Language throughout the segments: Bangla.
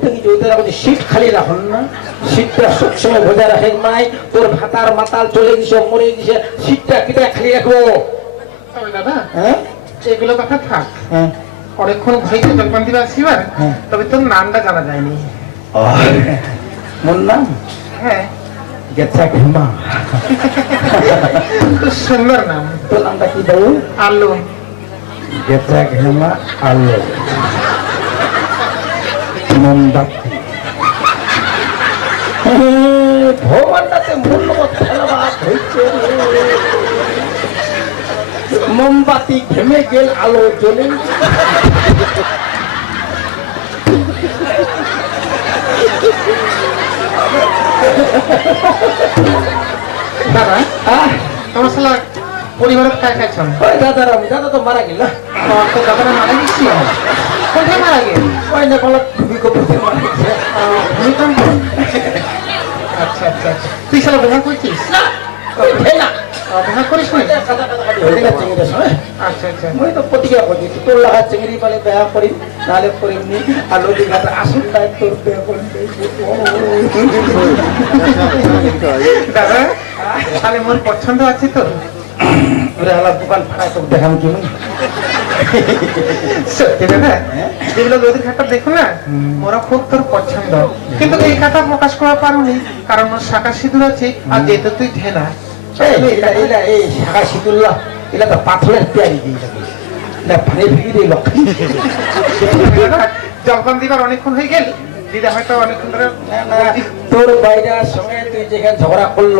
থেকে যদি রাখো সিট খালি রাখুন না সিটটা সবসময় খালি রাখব দাদা হ্যাঁ এগুলো কথা থাক হ্যাঁ অনেকক্ষণ হয়েছে জলপান দিবা হ্যাঁ। তবে তোর নামটা জানা যায়নি মোর নাম হ্যাঁ তোর সুন্দর নাম। তোর নামটা কি দেবো আলু। গেছা ঘেমা আলো। মোমবাতি ভগবানটাতে খেলাবাদ মোমবাতি ঘেমে গেল আলো জ্বলে। দাদা? তোমার সালা পরিবারের কাজ খাইছ? ওই দাদারাম দাদা তো মারা গেল। তো দাদারা মারা গেছি। কোথায় মারা গেল? ওই না বলো কবিতে মারা গেছে। ভূমিকম্প? আচ্ছা আচ্ছা আচ্ছা। তুই সালা দেখা করছিস? না দেখা করিস নি? হয়ে। আচ্ছা আচ্ছা। মই তো প্রতিজ্ঞা করছি তোর লাগা চিংড়ি পালে বেয়া করি নাহলে করিমনি আর নদী ঘাটে আসুন তাই তোর দাদা তাহলে পছন্দ আছে তো? ওরে দোকান দেখাম সত্যি দাদা যেগুলো নদীর ঘাটটা দেখো না মোরা খুব তোর পছন্দ। কিন্তু এই কথা প্রকাশ করা পারুনি কারণ মোর শাখা সিঁদুর আছে আর যেহেতু তুই ঢেনা এলা এই শাখা শীতুল্লাহ এলা তো পাথরের পেয়ারি দিয়ে না লক্ষ্মী। জলপান দিবার অনেকক্ষণ হয়ে গেল দিদা হয়তো অনেকক্ষণ ধরে তোর বাইরার সঙ্গে তুই যেখানে ঝগড়া করল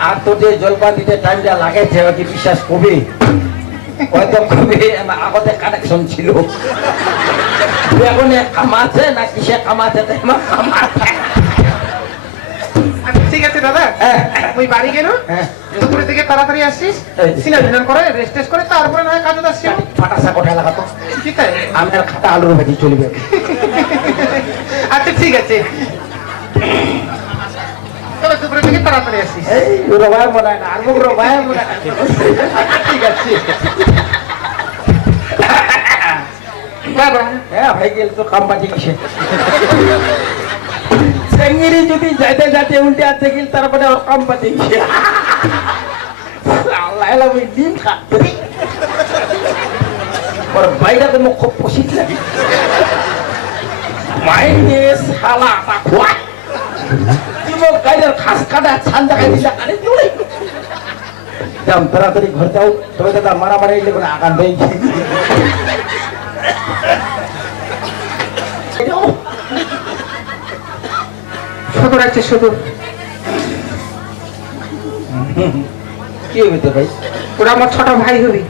আর তোর যে জলপান দিতে টাইমটা লাগেছে ও কি বিশ্বাস করবি? হয়তো কবে আগতে কানেকশন ছিল। বেগুনে কামাচ্ছে না কিসে কামাচ্ছে? আচ্ছা, ঠিক আছে দাদা? হ্যাঁ। ওই বাড়ি গেল। দুপুরের দিকে তাড়াতাড়ি আসিস। এই। সিনা করে রেস্ট টেস্ট করে তারপরে না হয় কাজে আসছি ফাটাসা কোথায় লাগাতো ঠিক আছে আমি আর খাটা আলুর ভেজি চলবে। আচ্ছা ঠিক আছে। দুপুরের দিকে তাড়াতাড়ি আসিস। এই রবায় হয় না আর রবায় আচ্ছা, ঠিক আছে। বাবা। হ্যাঁ ভাই গেল তো কাম বাজে গেছে চেঙ্গিরি যদি যাইতে যাইতে উল্টে আর দেখিল তারপরে ওর কাম বাজে গেছে আল্লাহ আল্লাহ ওই ডিম খাচ্ছে ওর বাইরে মুখ খুব পশিত লাগে মাইনে শালা তা খোয়া কি মোক গাইদের খাস কাটা ছান দেখা দিলা আরে তুই যাও তাড়াতাড়ি ঘর যাও তবে দাদা মারামারি লেগে না আগান দেই শুধু। রাখছে শুধু কি হবে তো ভাই? ওরা আমার ছোট ভাই হবি।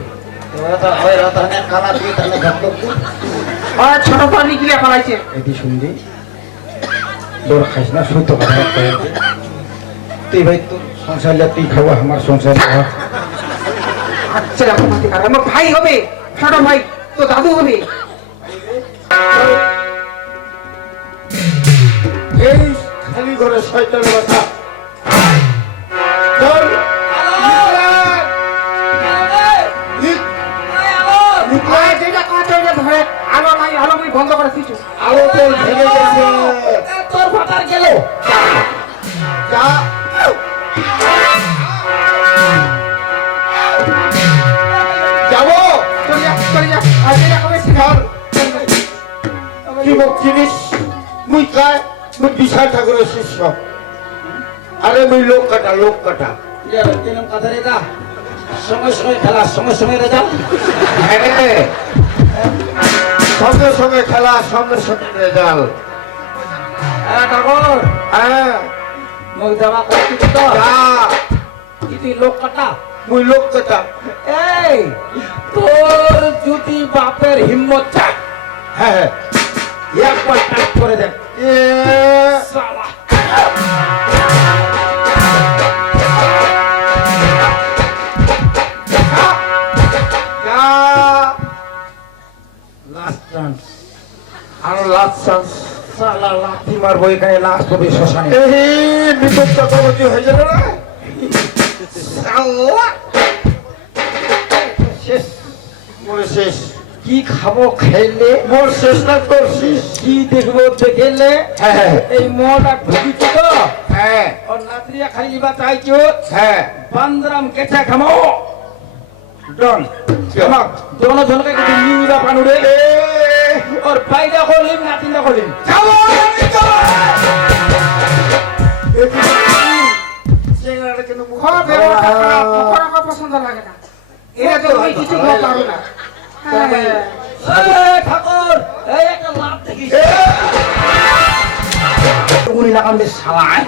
ছোট পানি গিয়ে পালাইছে। এটি শুনবি? দৌড় খাইস না শুই কথা তুই ভাই তোর সংসার লিয়া তুই খাব আমার সংসার আচ্ছা দেখো আমার ভাই হবে ছোট ভাই তো দাদু হবে। এই খালি ঘরে আলো নাই আলো আমি বন্ধ করে দিচ্ছি আলো তো ভেঙে গেছে। তোর ফাটার গেল। যা। যাব। চলে যা চলে যা। আর যেটা করে কি চিনিস মুই কায় মুই বিশাল ঠাকুরের শিষ্য আরে মুই লোক কাটা লোক কাটা। সঙ্গে সঙ্গে খেলা সঙ্গে সঙ্গে সঙ্গে সঙ্গে খেলা সঙ্গে সঙ্গে ঠাকুর। হ্যাঁ। মুখ দেওয়া করছি তো তুই লোক কাটা। মুই লোক কাটা। এই তোর যদি বাপের হিম্মত চায় হ্যাঁ হ্যাঁ। একবার টাক করে দেন মারবো এখানে লাস্ট হবে শ্মশানে বিপদ চক্রবর্তী হয়ে যাবে না শেষ শেষ কি খাব খেলে? মোর তোর শেষ কি দেখব দেখেলে? হ্যাঁ এই মহটা ঢুকিছি তো? হ্যাঁ। ওর নাত্রিয়া খালি লিবা চাইছো হ্যাঁ। বান্দরাম কেচা খামাও ডন জনকে পানুরে ওর বাইদা কলিম নাতিনা খাব চেঙ্গাটা মুখ? পছন্দ লাগে না। এটা তো কিছু পারো না। হ্যাঁ। ঠাকুর এই একটা লাভ দেখিস। উনি লাগাম বেশ সালায়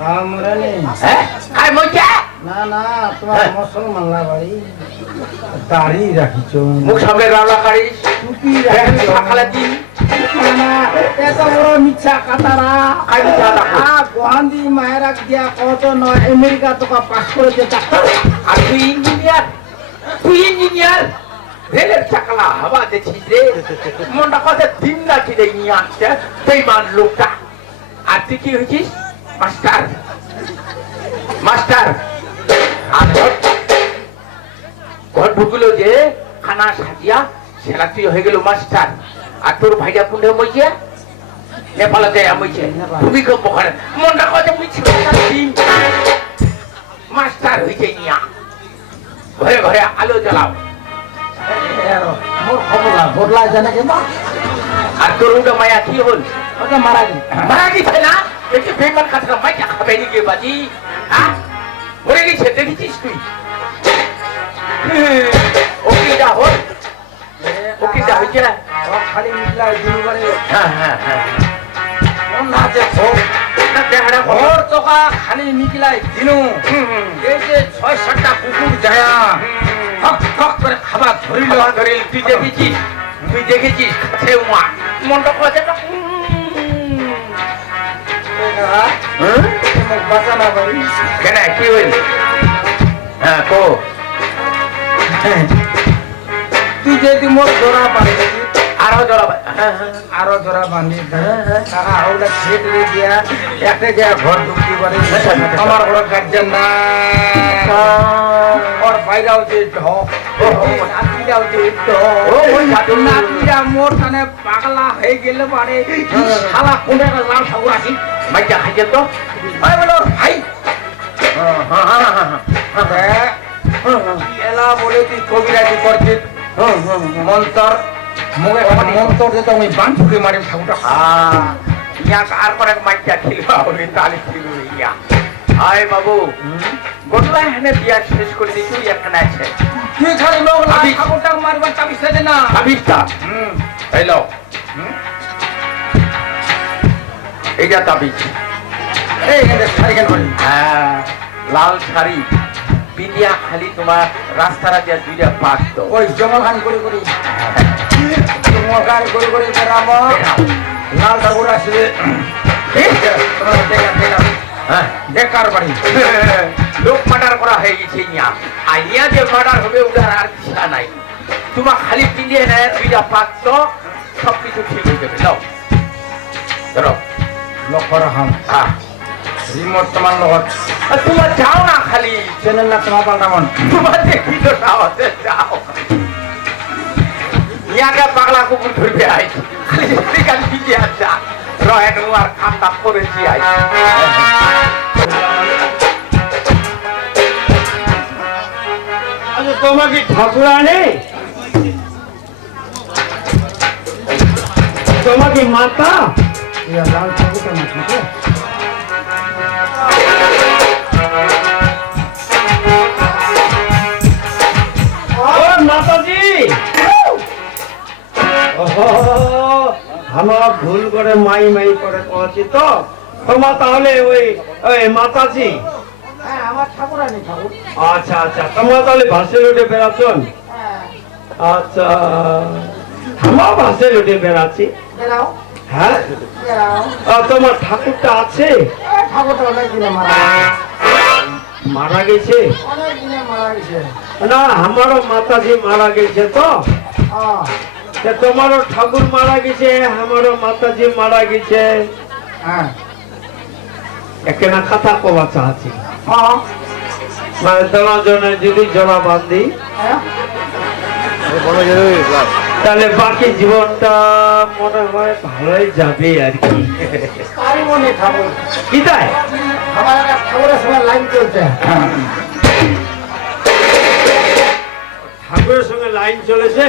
কামরানি না না তোমার মুসলমান না বাড়ি দাড়ি রাখিছ। মুখ সামনে রান্না করিস টুপি ব্যাগ সকালে দিন এত বড় মিথ্যা কাতারা খাই মিথ্যা কথা। গান্ধী মায়েরা দিয়া কত নয় আমেরিকা তোকে পাস করেছে ডাক্তার আর তুই ইঞ্জিনিয়ার তুই ইঞ্জিনিয়ার। রেলের চাকলা হাওয়া দেখছিস রে। মনটা কত দিন রাখি নিয়ে আসছে। লোকটা। আর তুই কি হয়েছিস মাস্টার মাস্টার। ঘর ঢুকলো যে খানা সাজিয়া সেটা তুই হয়ে গেল মাস্টার। আর তোর ভাইয়া পুণ্য মইছে? নেপালতে মইছে। ভূমিকম্প করে মনটা কত মিছিল মাস্টার হয়েছে নিয়া ঘরে ঘরে আলো জ্বালাও। মোর খবর না জানে আর তোর উঠে মায়া কি হল? ওটা মারা গেল মারা গেছে না? দেখি বেমান কাছরা মাইটা খাবে নাকি বাজি। হ্যাঁ মরে গেছে দেখেছিস তুই? হুম, ও কি যা হল ও কি যা হয়েছে ও খালি মিলাই দুবারে হ্যাঁ। হ্যাঁ হ্যাঁ না দেখো না ঘর ঘর তোকা খালি মিকিলাই দিনু। এই যে ছয় সাতটা কুকুর যায়া হক হক করে খাবার ধরিল। ধরে তুই দেখেছিস? তুই দেখেছিস? কাছে মা মনটা কথা কেন? কি হইল? হ্যাঁ কো। তুই যদি মোর জোড়া বাঁধি আরও জড়া হ্যাঁ হ্যাঁ আরও জোড়া বাঁধি তারা আউলা ছেট দিয়ে দিয়া একটা যা ঘর ঢুকতে পারে আমার বড় গার্জেন না ওর বাইরাও যে ঢক নাতিরাও যে ও, ওই ঢক জাদু। নাতিরা মোর কানে পাগলা হয়ে গেলে পারে। শালা কোনে লাল ঠাকুর আসি? মাইটা খাইছে তো। আমি বলো ভাই হ্যাঁ। হ্যাঁ হ্যাঁ হ্যাঁ এলা বলে তুই কবিরাজি করছিস। মন্তর। মুখে মন্তর দিতে আমি বান ঠুকে মারি ঠাকুরটা। হ্যাঁ। ইয়া আর করে মাইটা খিলবা বলে তালি ছিল ইয়া। আয় বাবু। গোটলা হেনে বিয়া শেষ করে দিছু এখানে আছে। তুই খালি লোক ঠাকুরটা মারবার চাবি সেদে না? তাবিজটা হুম। এই লো এইটা তাবিজ এই শাড়ি কেন হ্যাঁ। লাল শাড়ি পিলিয়া খালি তোমার রাস্তাটা দিয়া দুইটা পাক তো। ওই জঙ্গল খান করে করে। জঙ্গল করে করে বেড়াবো। লাল ঠাকুর হ্যাঁ। বেকার বাড়ি। লোক মার্ডার করা হয়ে গেছে ইয়া। আর ইয়া যে মার্ডার হবে ওটার আর দিশা নাই। তোমার খালি পিলিয়ে নেয় দুইটা পাক তো সব কিছু ঠিক হয়ে যাবে। ধরো। রাখাম হ্যাঁ রিমোট তোমার লগত। আর তোমার যাও না খালি। চ্যানেল না তোমার পাল্টামন। তোমার দেখি তো সাহসে যাও। ইয়াকে পাগলা কুকুর ধরবে আই। খালি সেখান থেকে আসা রহেন আর খামটা করেছি আই। তোমাকে ঠাকুর আনে তোমাকে মাতা? লাল ঠাকুরটা না ঠিক আছে ও মাতাজি! ওহো, আমার ভুল করে মাই মাই করে কছি তো। তোমার তাহলে ওই ওই মাতাজি। হ্যাঁ আচ্ছা আচ্ছা তোমরা তাহলে বাসে উঠে বেড়াচ্ছন? হ্যাঁ। আচ্ছা আমার বাসে উঠে বেড়াচ্ছি। বেড়াও। হ্যাঁ? তোমার ঠাকুরটা আছে? ঠাকুরটা অনেক দিনে মারা মারা গেছে? অনেক দিনে মারা গেছে। না আমারও মাতাজি মারা গেছে তো। তোমারও ঠাকুর মারা গেছে আমারও মাতাজি মারা গেছে। হ্যাঁ। একেনা কথা কবা চাচ্ছি। হ্যাঁ। মানে তোমার জন্য যদি জোড়া বান্ধি হ্যাঁ। তাহলে বাকি জীবনটা মনে হয় ভালোই যাবে আর কি। মনে তাই আমার ঠাকুরের সময় লাইন চলছে। ঠাকুরের সঙ্গে লাইন চলেছে?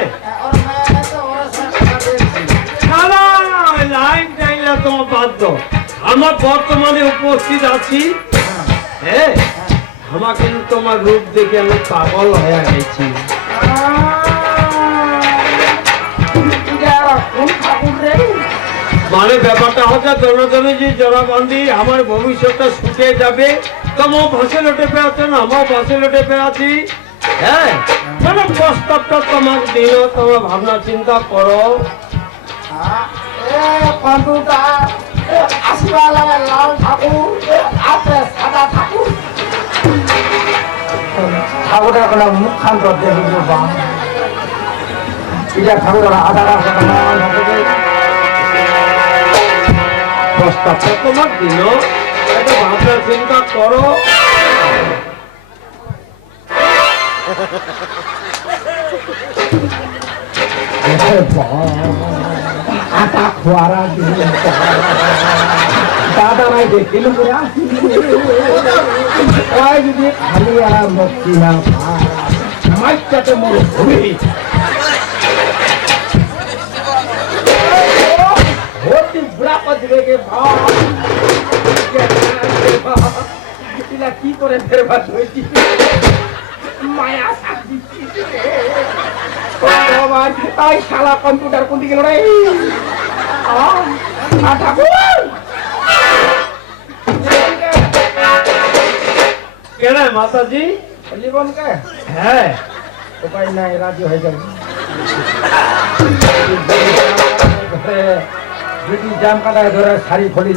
সঙ্গে লাইন টাইনলে তোমার বাধ্য। আমার বর্তমানে উপস্থিত আছি। হ্যাঁ আমার কিন্তু তোমার রূপ দেখে আমি পাগল হয়ে গেছি। মানে ব্যাপারটা হচ্ছে দোনোজনে যে জোড়াবন্দি আমার ভবিষ্যৎটা শুকিয়ে যাবে। তোমার ভাসে লোটে পেয়ে আছো না? আমার ভাসে লোটে পেয়ে আছি। হ্যাঁ? মানে প্রস্তাবটা তোমার দিও তোমার ভাবনা চিন্তা করো। লাগে লাল ঠাকুর আছে সাদা ঠাকুর। ঠাকুরটা কোনো মুখ খান করতে দিল বা এটা ঠাকুরটা আধা প্রস্তাবটা তোমার দিও একটা ভাবনা চিন্তা করো। দিল। দাদা নাই দেখিল না মাইটাতে মোর ঘুরি কি করে ফেরবার হইছি মায়া তাই শালা কম্পিউটার কোন দিকে ঠাকুর! মাতাজি? হ্যাঁ। উপায় নাই রাজি হয়ে যাবে। যদি জাম কাটায় ধরে শাড়ি ফলি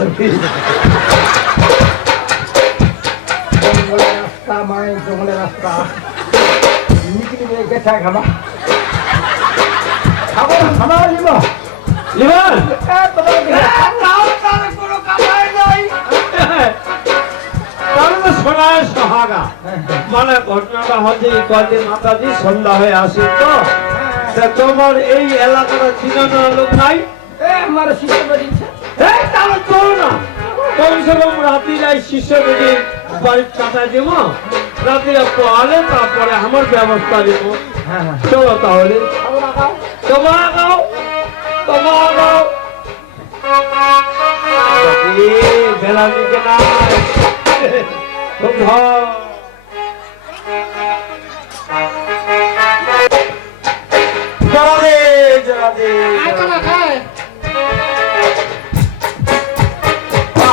জঙ্গলের রাস্তা মানে জঙ্গলের রাস্তা। নিকলি নিয়ে গেছে খাবা খাব না খাবা তাহলে তো সোনায় সোহাগা। মানে ঘটনাটা হচ্ছে কদিন মাতাজি সন্ধ্যা হয়ে আসি তো। তা তোমার এই এলাকাটা চিনানো লোক নাই? আমার শিশু বেরিয়েছে। এই তাহলে চলো না। কমসে কম রাতে যাই শিষ্য বেদি বাড়ির কাটা দেব। রাতে পড়ালে তারপরে আমার ব্যবস্থা দেব হ্যাঁ হ্যাঁ। চলো তাহলে। তোমার গাও তোমার গাও বেলা দিকে না। খুব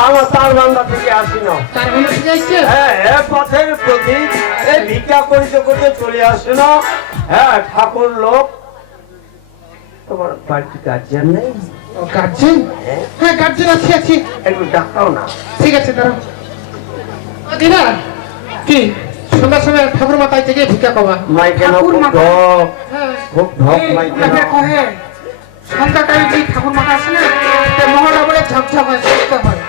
আমার তার বান্দা থেকে আসি না। হ্যাঁ এ পথের প্রতি এই ভিক্ষা করিতে করতে চলে আসে না। হ্যাঁ ঠাকুর লোক। তোমার বাড়িতে গার্জিয়ান নেই? গার্জেন হ্যাঁ। গার্জেন আছি আছি। একটু ডাক্তাও না। ঠিক আছে দাঁড়াও। দিনা কি সন্ধ্যার সময় ঠাকুর মাতায় থেকে ভিক্ষা পাবা? মাইকে না ঠাকুর খুব মাতা। ঢক খুব ঢক মাইকে কহে সন্ধ্যাকালে যে ঠাকুর মাতা আছে না তে মহলটা বলে ঝকঝক হয় হয়।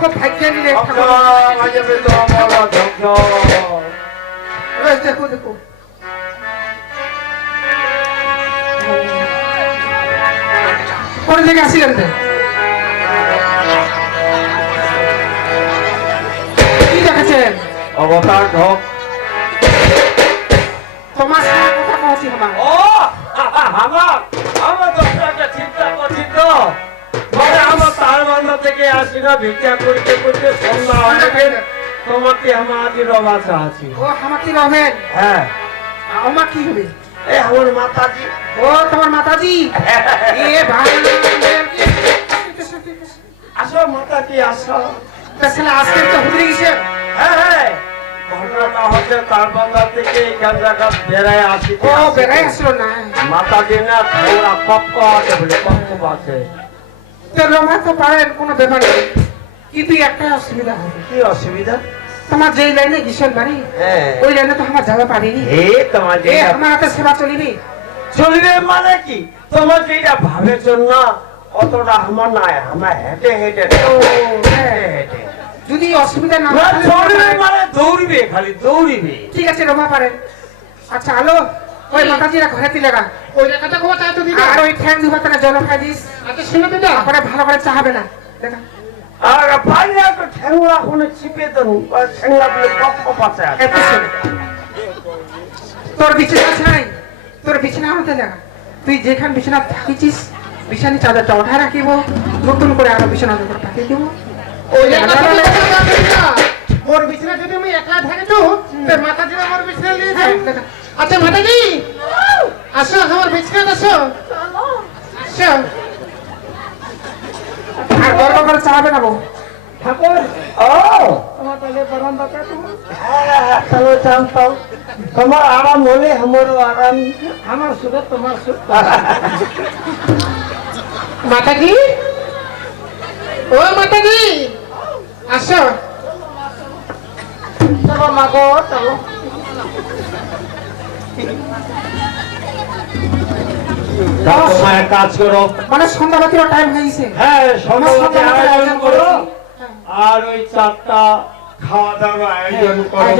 খুব ভাগ্যের দেখো দেখো। কোন থেকে আসিলেন কি দেখেছেন অবতার ঢক আসি না ভিক্ষা করতে করতে সন্ধ্যা হয়ে গেছে। তোমাকে আমার আজ রবাসা আছি। ও আমার কি রবেন হ্যাঁ আমার কি হবে? এই আমার মাতাজি। ও তোমার মাতাজি? এ ভাই আসো মাতাজি আসো। তাহলে আজকে তো হুদরে গেছে। হ্যাঁ হ্যাঁ। ঘটনাটা হচ্ছে তার বান্দা থেকে এখান জায়গা বেড়ায় আসি ও বেড়াই আসলো না। মাতা দিয়ে না ওরা কক্ক আছে বলে কক্ক আছে। তো পারেন কোনো ব্যাপার নেই। কিন্তু একটা অসুবিধা হবে। কি অসুবিধা? তোমার যেই লাইনে কিশোর বাড়ি হ্যাঁ। ওই লাইনে তো আমার যাওয়া পারিনি। এ তোমার এ আমার হাতে সেবা চলিবি। চলবে মানে কি? তোমার যেটা ভাবেছ না অতটা আমার নাই। আমরা হেঁটে হেঁটে হেঁটে হ্যাঁ। যদি অসুবিধা না হয় মানে দৌড়বে খালি দৌড়বে। ঠিক আছে রমা পারেন আচ্ছা আলো। ওই মাতাজিরা ঘরে তুলে গা ওই রেখাটা কোথা তাই তো আর ওই ঠ্যাং দুবার করে জল খাই দিস। আচ্ছা শুনে দিদা তারপরে ভালো করে চাহাবে না। দেখা। আর কোনো চিপে বলে কপ কপ আছে। তোর বিছানা আছে নাই? তোর বিছানা হতে লাগা। তুই যেখান বিছানা থাকিছিস বিছানি চাদরটা ওঠা রাখিব। নতুন করে আরও বিছানা পাঠিয়ে দিব। তো মোর বিছনা যদি আমি একলা থাকি তো তে মাথা দিলে মোর বিছানা নিয়ে যাই। আচ্ছা মাতাজি আসো আমার বিছনা আসো। আসো। আর গর্ব করে চাহাবে না বউ ঠাকুর? ও। তোমার তাহলে বারান্দাটা তোমার চলো জানতাম তোমার আরাম হলে আমারও আরাম আমার সুখে তোমার সুখ মাতাজি ও মাতাজি আসো। চলো মা চলো। তোমার কাজ করো। মানে সন্ধ্যাবাতির টাইম হয়েছে হ্যাঁ সন্ধ্যাবাতি আয়োজন করো। আর ওই চারটা খাওয়া দাওয়ার আয়োজন করো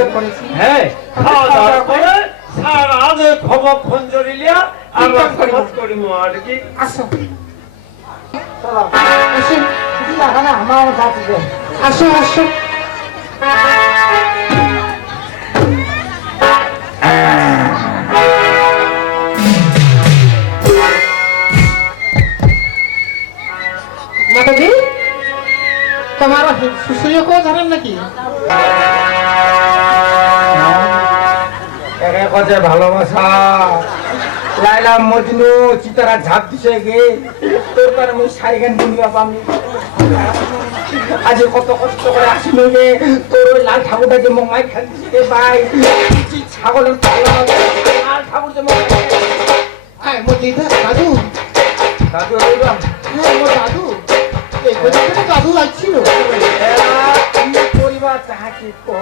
হ্যাঁ খাওয়া দাওয়া করে সারা রাত খবর ফোন জড়িলিয়া করিব। খবর করিব আর কি আসো চলো আসো আমার কাছে আসো আসো। মাতাজি তোমার সুসুরিও কেউ জানেন নাকি? একে কথা ভালোবাসা? লাইলা মজনু চিতারা ঝাপ দিছে গে। তোর কারণে মুই শাড়ি গান বুনবা পামি আজ কত কষ্ট করে আসিল গে। তোর ওই লাল ঠাকুরটা যে মঙ্গাই খাইছে গে ভাই। কি ছাগলের পালা লাল ঠাকুর যে মঙ্গাই হ্যাঁ মোর দিদা দাদু। দাদু হ্যাঁ দাদু। দাদু আসছিল কি করিবা চাহাকি কো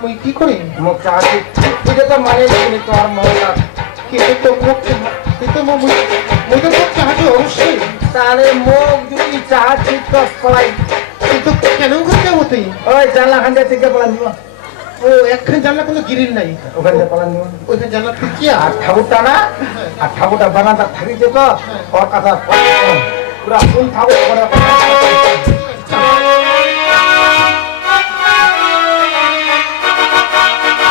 মুই কি করি? মোক চাহাকি বুঝে তো মানে শুনি তোমার মনটা কিন্তু তো মুখ কিন্তু মুই মুই তো মুখ চাহাতে অবশ্যই। তাহলে মোক যদি চাহাকি তো পলাই। কিন্তু কেন করতে যাব ওই জানলা খান থেকে পলাই দিব ও একখান জানলা কোনো গিরিল নাই। ওখান থেকে জানলা আর? ঠাকুরটা না? আর ঠাকুরটা বানাতা থাকিছে তো? ওর কথা 브라, 손 타고 오거라.